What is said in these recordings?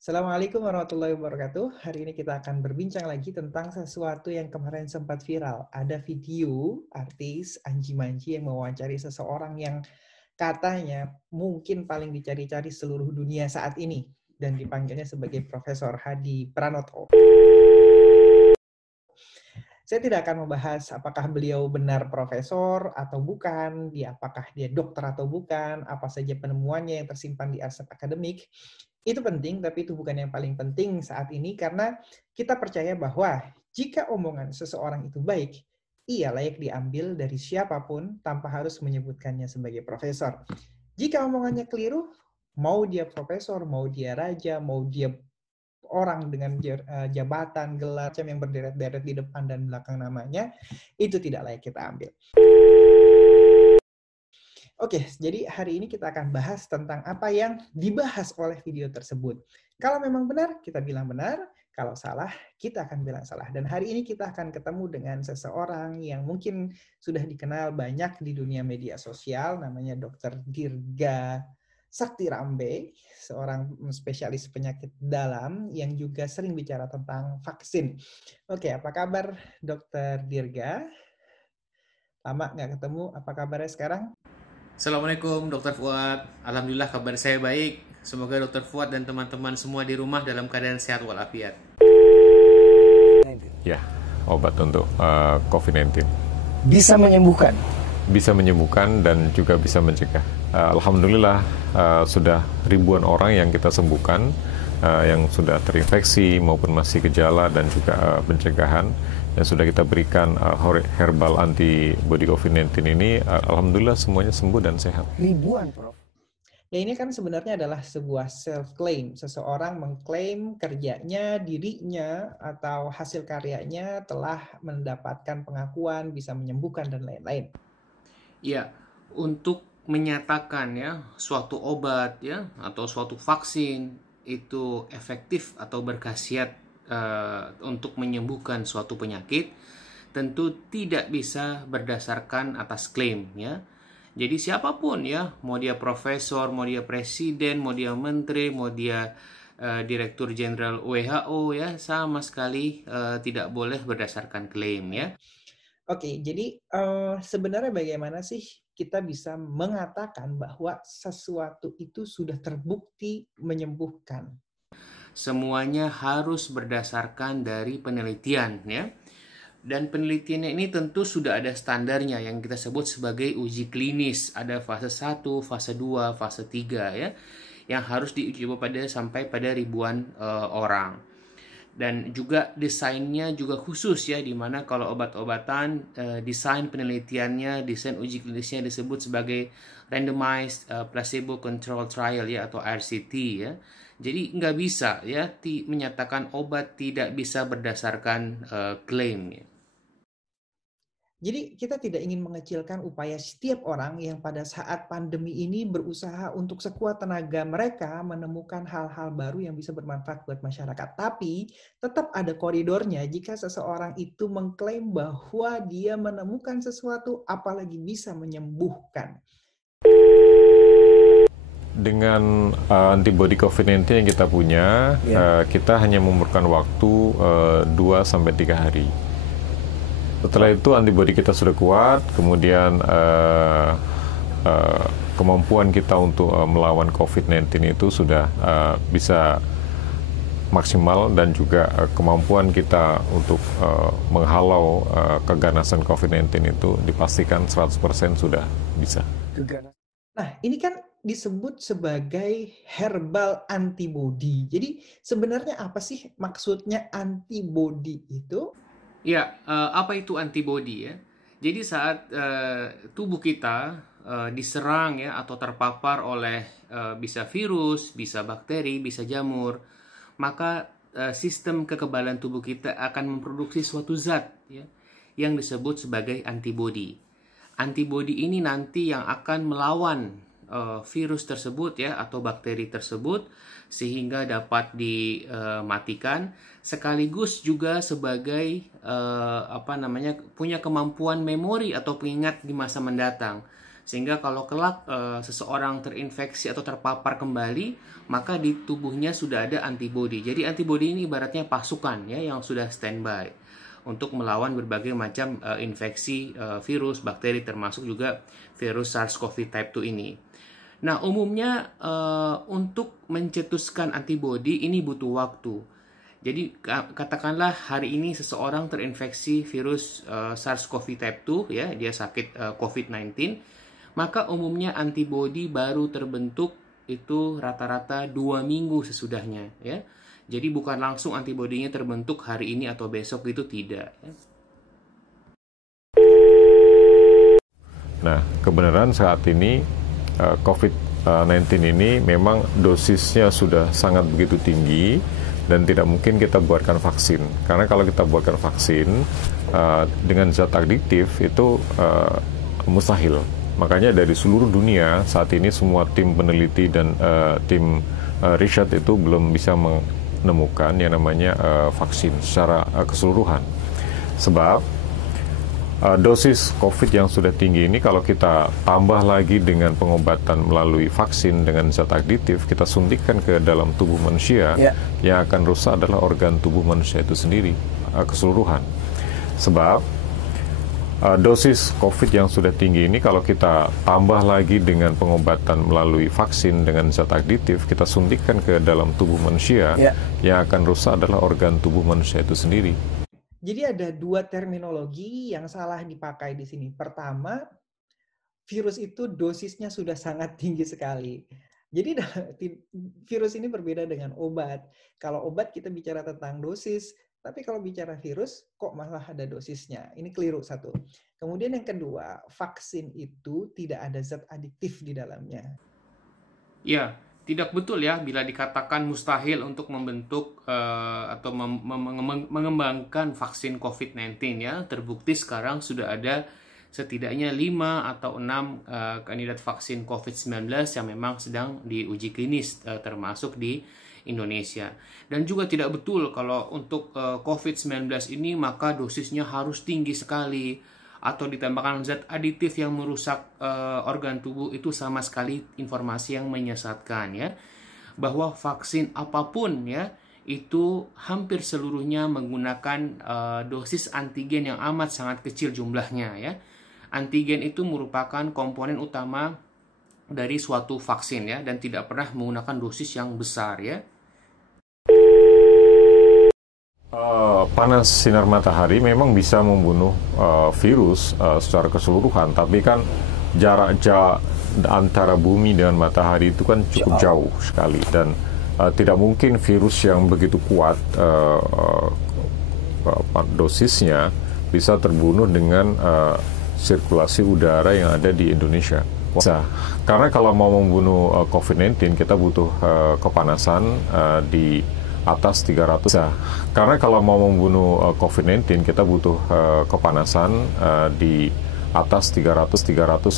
Assalamualaikum warahmatullahi wabarakatuh. Hari ini kita akan berbincang lagi tentang sesuatu yang kemarin sempat viral. Ada video artis Anji Manji yang mewawancari seseorang yang katanya mungkin paling dicari-cari seluruh dunia saat ini dan dipanggilnya sebagai Profesor Hadi Pranoto. Saya tidak akan membahas apakah beliau benar profesor atau bukan, apakah dia dokter atau bukan, apa saja penemuannya yang tersimpan di arsip akademik. Itu penting, tapi itu bukan yang paling penting saat ini karena kita percaya bahwa jika omongan seseorang itu baik, ia layak diambil dari siapapun tanpa harus menyebutkannya sebagai profesor. Jika omongannya keliru, mau dia profesor, mau dia raja, mau dia orang dengan jabatan, gelar yang berderet-deret di depan dan belakang namanya, itu tidak layak kita ambil. Oke, jadi hari ini kita akan bahas tentang apa yang dibahas oleh video tersebut. Kalau memang benar, kita bilang benar. Kalau salah, kita akan bilang salah. Dan hari ini kita akan ketemu dengan seseorang yang mungkin sudah dikenal banyak di dunia media sosial, namanya Dr. Dirga Sakti Rambe, seorang spesialis penyakit dalam yang juga sering bicara tentang vaksin. Oke, apa kabar Dr. Dirga? Lama nggak ketemu, apa kabarnya sekarang? Assalamualaikum Dr. Fuad. Alhamdulillah kabar saya baik. Semoga Dr. Fuad dan teman-teman semua di rumah dalam keadaan sehat walafiat. Ya, obat untuk COVID-19. Bisa menyembuhkan? Bisa menyembuhkan dan juga bisa mencegah. Alhamdulillah sudah ribuan orang yang kita sembuhkan, yang sudah terinfeksi maupun masih gejala dan juga pencegahan. Yang sudah kita berikan herbal antibody COVID-19 ini, alhamdulillah semuanya sembuh dan sehat. Ribuan, Prof. Ya ini kan sebenarnya adalah sebuah self-claim. Seseorang mengklaim kerjanya, dirinya, atau hasil karyanya telah mendapatkan pengakuan, bisa menyembuhkan, dan lain-lain. Ya, untuk menyatakan ya suatu obat ya atau suatu vaksin itu efektif atau berkhasiat untuk menyembuhkan suatu penyakit, tentu tidak bisa berdasarkan atas klaim ya. Jadi siapapun ya, mau dia profesor, mau dia presiden, mau dia menteri, mau dia direktur jenderal WHO ya, sama sekali tidak boleh berdasarkan klaim ya. Oke, jadi sebenarnya bagaimana sih kita bisa mengatakan bahwa sesuatu itu sudah terbukti menyembuhkan? Semuanya harus berdasarkan dari penelitian ya. Dan penelitiannya ini tentu sudah ada standarnya yang kita sebut sebagai uji klinis. Ada fase 1, fase 2, fase 3 ya, yang harus diuji sampai pada ribuan orang. Dan juga desainnya juga khusus ya, dimana kalau obat-obatan desain penelitiannya, desain uji klinisnya disebut sebagai randomized placebo control trial ya, atau RCT ya. Jadi nggak bisa ya menyatakan obat tidak bisa berdasarkan klaim ya. Jadi kita tidak ingin mengecilkan upaya setiap orang yang pada saat pandemi ini berusaha untuk sekuat tenaga mereka menemukan hal-hal baru yang bisa bermanfaat buat masyarakat. Tapi tetap ada koridornya jika seseorang itu mengklaim bahwa dia menemukan sesuatu apalagi bisa menyembuhkan. Dengan antibody COVID-19 yang kita punya, kita hanya memerlukan waktu 2-3 hari. Setelah itu antibody kita sudah kuat, kemudian kemampuan kita untuk melawan COVID-19 itu sudah bisa maksimal, dan juga kemampuan kita untuk menghalau keganasan COVID-19 itu dipastikan 100% sudah bisa. Nah, ini kan disebut sebagai herbal antibody. Jadi sebenarnya apa sih maksudnya antibody itu? Ya, apa itu antibody ya? Jadi saat tubuh kita diserang ya atau terpapar oleh bisa virus, bisa bakteri, bisa jamur, maka sistem kekebalan tubuh kita akan memproduksi suatu zat ya yang disebut sebagai antibody. Antibody ini nanti yang akan melawan virus tersebut ya atau bakteri tersebut sehingga dapat dimatikan, sekaligus juga sebagai punya kemampuan memori atau pengingat di masa mendatang, Sehingga kalau kelak seseorang terinfeksi atau terpapar kembali, maka di tubuhnya sudah ada antibodi. Jadi antibodi ini ibaratnya pasukan ya yang sudah standby untuk melawan berbagai macam infeksi virus, bakteri, termasuk juga virus SARS-CoV type 2 ini. Nah, umumnya untuk mencetuskan antibodi ini butuh waktu. Jadi katakanlah hari ini seseorang terinfeksi virus SARS-CoV type 2 ya, dia sakit COVID-19, maka umumnya antibodi baru terbentuk itu rata-rata 2 minggu sesudahnya ya. Jadi bukan langsung antibodinya terbentuk hari ini atau besok, itu tidak ya. Nah, kebenaran saat ini COVID-19 ini memang dosisnya sudah sangat begitu tinggi dan tidak mungkin kita buatkan vaksin. Karena kalau kita buatkan vaksin dengan zat adiktif itu mustahil. Makanya dari seluruh dunia saat ini semua tim peneliti dan tim riset itu belum bisa menemukan yang namanya vaksin secara keseluruhan. Sebab dosis COVID yang sudah tinggi ini kalau kita tambah lagi dengan pengobatan melalui vaksin dengan zat adiktif, kita suntikkan ke dalam tubuh manusia, yang akan rusak adalah organ tubuh manusia itu sendiri keseluruhan. Sebab dosis COVID yang sudah tinggi ini kalau kita tambah lagi dengan pengobatan melalui vaksin dengan zat adiktif, kita suntikkan ke dalam tubuh manusia, yang akan rusak adalah organ tubuh manusia itu sendiri. Jadi ada 2 terminologi yang salah dipakai di sini. Pertama, virus itu dosisnya sudah sangat tinggi sekali. Jadi virus ini berbeda dengan obat. Kalau obat kita bicara tentang dosis, tapi kalau bicara virus kok malah ada dosisnya. Ini keliru satu. Kemudian yang kedua, vaksin itu tidak ada zat adiktif di dalamnya. Ya, tidak betul ya bila dikatakan mustahil untuk membentuk atau mengembangkan vaksin COVID-19 ya. Terbukti sekarang sudah ada setidaknya 5 atau 6 kandidat vaksin COVID-19 yang memang sedang diuji klinis termasuk di Indonesia. Dan juga tidak betul kalau untuk COVID-19 ini maka dosisnya harus tinggi sekali atau ditambahkan zat aditif yang merusak organ tubuh. Itu sama sekali informasi yang menyesatkan ya. Bahwa vaksin apapun ya itu hampir seluruhnya menggunakan dosis antigen yang amat sangat kecil jumlahnya ya. Antigen itu merupakan komponen utama dari suatu vaksin ya dan tidak pernah menggunakan dosis yang besar ya. Panas sinar matahari memang bisa membunuh virus secara keseluruhan, tapi kan jarak antara bumi dengan matahari itu kan cukup jauh sekali dan tidak mungkin virus yang begitu kuat dosisnya bisa terbunuh dengan sirkulasi udara yang ada di Indonesia. Karena kalau mau membunuh COVID-19 kita butuh kepanasan di atas 300. Karena kalau mau membunuh COVID-19 kita butuh kepanasan di atas 350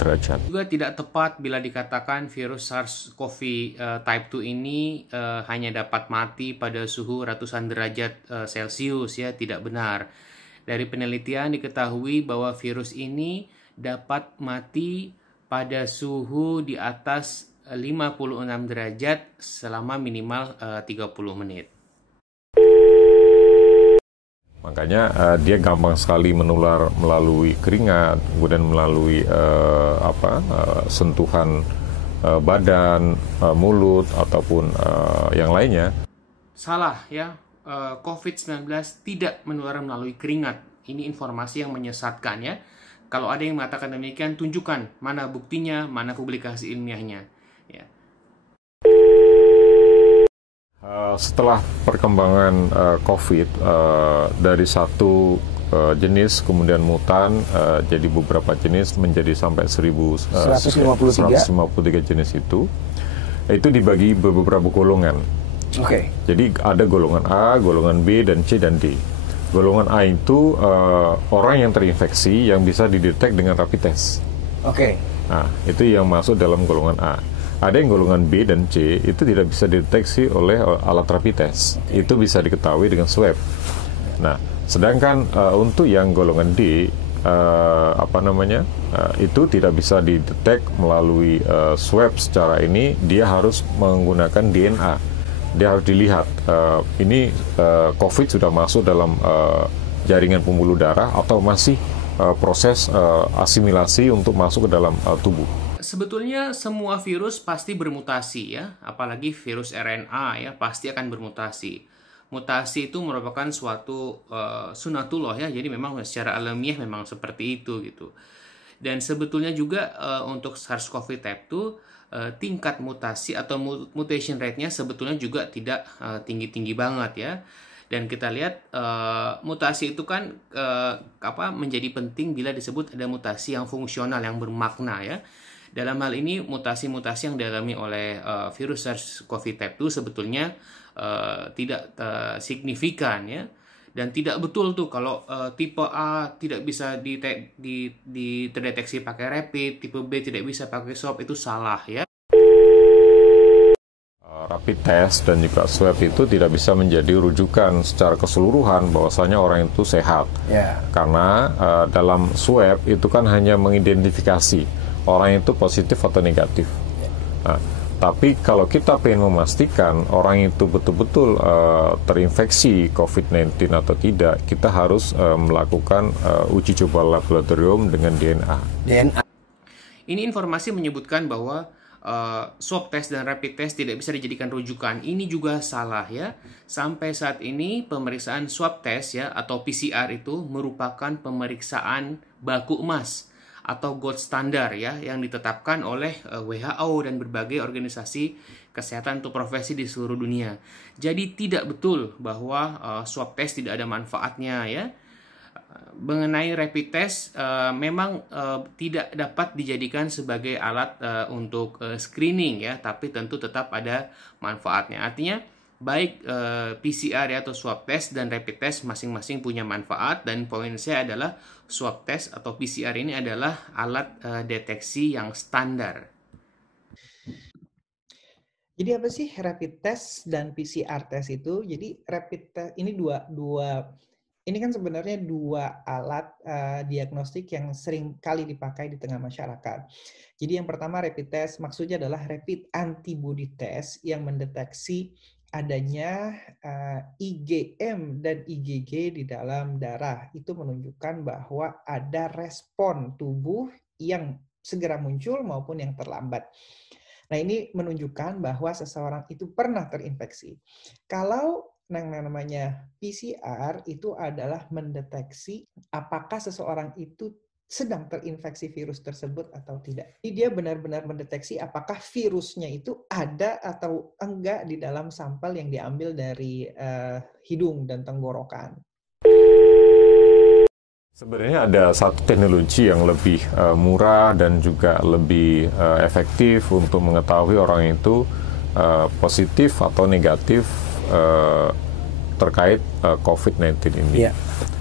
derajat. Juga tidak tepat bila dikatakan virus SARS-CoV type 2 ini hanya dapat mati pada suhu ratusan derajat Celcius ya, tidak benar. Dari penelitian diketahui bahwa virus ini dapat mati pada suhu di atas 56 derajat selama minimal 30 menit. Makanya dia gampang sekali menular melalui keringat, kemudian melalui sentuhan badan, mulut, ataupun yang lainnya. Salah ya, COVID-19 tidak menular melalui keringat. Ini informasi yang menyesatkan ya. Kalau ada yang mengatakan demikian, tunjukkan mana buktinya, mana publikasi ilmiahnya. Ya. Setelah perkembangan COVID dari satu jenis kemudian mutan jadi beberapa jenis menjadi sampai 153 jenis itu dibagi beberapa golongan. Oke. Jadi ada golongan A, golongan B, dan C dan D. Golongan A itu orang yang terinfeksi yang bisa didetek dengan rapid test. Oke. Nah, itu yang masuk dalam golongan A. Ada yang golongan B dan C itu tidak bisa dideteksi oleh alat rapid test. Okay. Itu bisa diketahui dengan swab. Nah, sedangkan untuk yang golongan D itu tidak bisa didetek melalui swab secara ini, dia harus menggunakan DNA. Dia harus dilihat ini COVID sudah masuk dalam jaringan pembuluh darah atau masih proses asimilasi untuk masuk ke dalam tubuh. Sebetulnya semua virus pasti bermutasi ya, apalagi virus RNA ya pasti akan bermutasi. Mutasi itu merupakan suatu sunatullah ya, jadi memang secara alamiah memang seperti itu gitu. Dan sebetulnya juga untuk SARS-CoV type 2 tingkat mutasi atau mutation rate-nya sebetulnya juga tidak tinggi-tinggi banget ya. Dan kita lihat mutasi itu kan menjadi penting bila disebut ada mutasi yang fungsional yang bermakna ya. Dalam hal ini mutasi-mutasi yang dialami oleh virus SARS-CoV type 2 sebetulnya tidak signifikan ya, dan tidak betul tuh kalau tipe A tidak bisa terdeteksi pakai rapid, tipe B tidak bisa pakai swab, itu salah ya. Rapid test dan juga swab itu tidak bisa menjadi rujukan secara keseluruhan bahwasanya orang itu sehat. Karena dalam swab itu kan hanya mengidentifikasi orang itu positif atau negatif. Nah, tapi kalau kita ingin memastikan orang itu betul-betul terinfeksi COVID-19 atau tidak, kita harus melakukan uji coba laboratorium dengan DNA. Ini informasi menyebutkan bahwa swab test dan rapid test tidak bisa dijadikan rujukan. Ini juga salah ya. Sampai saat ini pemeriksaan swab test ya atau PCR itu merupakan pemeriksaan baku emas atau gold standar ya, yang ditetapkan oleh WHO dan berbagai organisasi kesehatan untuk profesi di seluruh dunia. Jadi tidak betul bahwa swab test tidak ada manfaatnya ya. Mengenai rapid test memang tidak dapat dijadikan sebagai alat untuk screening ya, tapi tentu tetap ada manfaatnya. Artinya baik PCR ya, atau swab test dan rapid test masing-masing punya manfaat, dan poin saya adalah swab test atau PCR ini adalah alat deteksi yang standar. Jadi apa sih rapid test dan PCR test itu? Jadi rapid test ini ini kan sebenarnya dua alat diagnostik yang sering kali dipakai di tengah masyarakat. Jadi yang pertama rapid test maksudnya adalah rapid antibody test yang mendeteksi adanya IgM dan IgG di dalam darah. Itu menunjukkan bahwa ada respon tubuh yang segera muncul maupun yang terlambat. Nah, ini menunjukkan bahwa seseorang itu pernah terinfeksi. Kalau yang namanya PCR itu adalah mendeteksi apakah seseorang itu sedang terinfeksi virus tersebut atau tidak. Jadi dia benar-benar mendeteksi apakah virusnya itu ada atau enggak di dalam sampel yang diambil dari hidung dan tenggorokan. Sebenarnya ada satu teknologi yang lebih murah dan juga lebih efektif untuk mengetahui orang itu positif atau negatif terkait COVID-19 ini.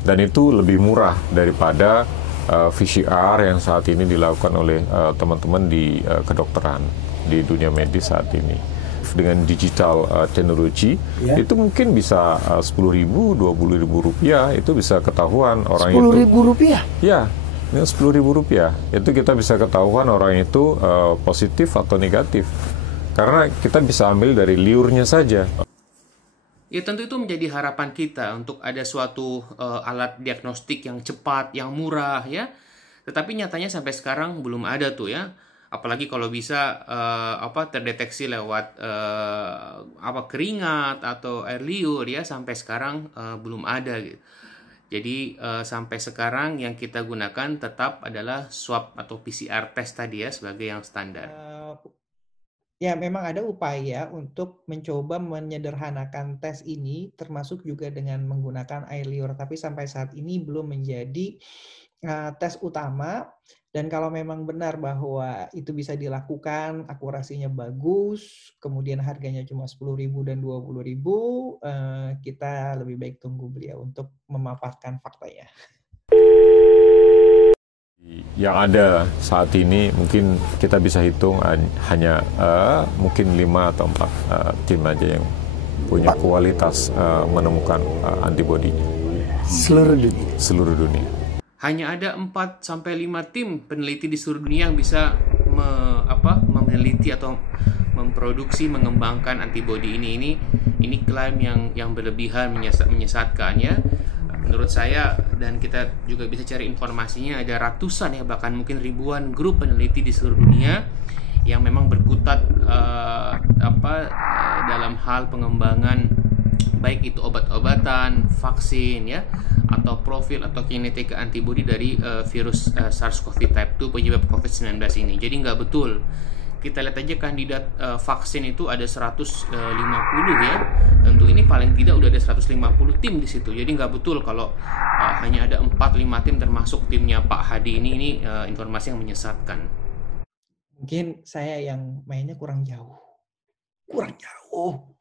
Dan itu lebih murah daripada PCR yang saat ini dilakukan oleh teman-teman di kedokteran di dunia medis saat ini. Dengan digital teknologi itu mungkin bisa 10.000, 20.000 rupiah itu bisa ketahuan orang 10.000 itu. 10.000 rupiah? Ya, dengan 10.000 rupiah itu kita bisa ketahuan orang itu positif atau negatif. Karena kita bisa ambil dari liurnya saja. Ya tentu itu menjadi harapan kita untuk ada suatu alat diagnostik yang cepat, yang murah ya. Tetapi nyatanya sampai sekarang belum ada tuh ya. Apalagi kalau bisa terdeteksi lewat keringat atau air liur ya, sampai sekarang belum ada gitu. Jadi sampai sekarang yang kita gunakan tetap adalah swab atau PCR test tadi ya sebagai yang standar. Ya, memang ada upaya untuk mencoba menyederhanakan tes ini, termasuk juga dengan menggunakan air liur. Tapi sampai saat ini belum menjadi tes utama. Dan kalau memang benar bahwa itu bisa dilakukan, akurasinya bagus, kemudian harganya cuma 10.000 dan 20.000, kita lebih baik tunggu beliau untuk memaparkan faktanya. Yang ada saat ini mungkin kita bisa hitung hanya mungkin 5 atau 4 tim aja yang punya kualitas menemukan antibodinya. Seluruh dunia? Seluruh dunia. hanya ada 4-5 tim peneliti di seluruh dunia yang bisa meneliti atau memproduksi, mengembangkan antibodi ini. Ini klaim yang berlebihan, menyesatkan ya. Menurut saya, dan kita juga bisa cari informasinya, ada ratusan ya, bahkan mungkin ribuan grup peneliti di seluruh dunia yang memang berkutat dalam hal pengembangan baik itu obat-obatan, vaksin ya, atau profil atau kinetika antibodi dari virus SARS-CoV type 2 penyebab COVID-19 ini. Jadi nggak betul. Kita lihat aja kandidat vaksin itu ada 150 ya. Tentu ini paling tidak udah ada 150 tim di situ. Jadi nggak betul kalau hanya ada 4-5 tim termasuk timnya Pak Hadi ini informasi yang menyesatkan. Mungkin saya yang mainnya kurang jauh. Kurang jauh.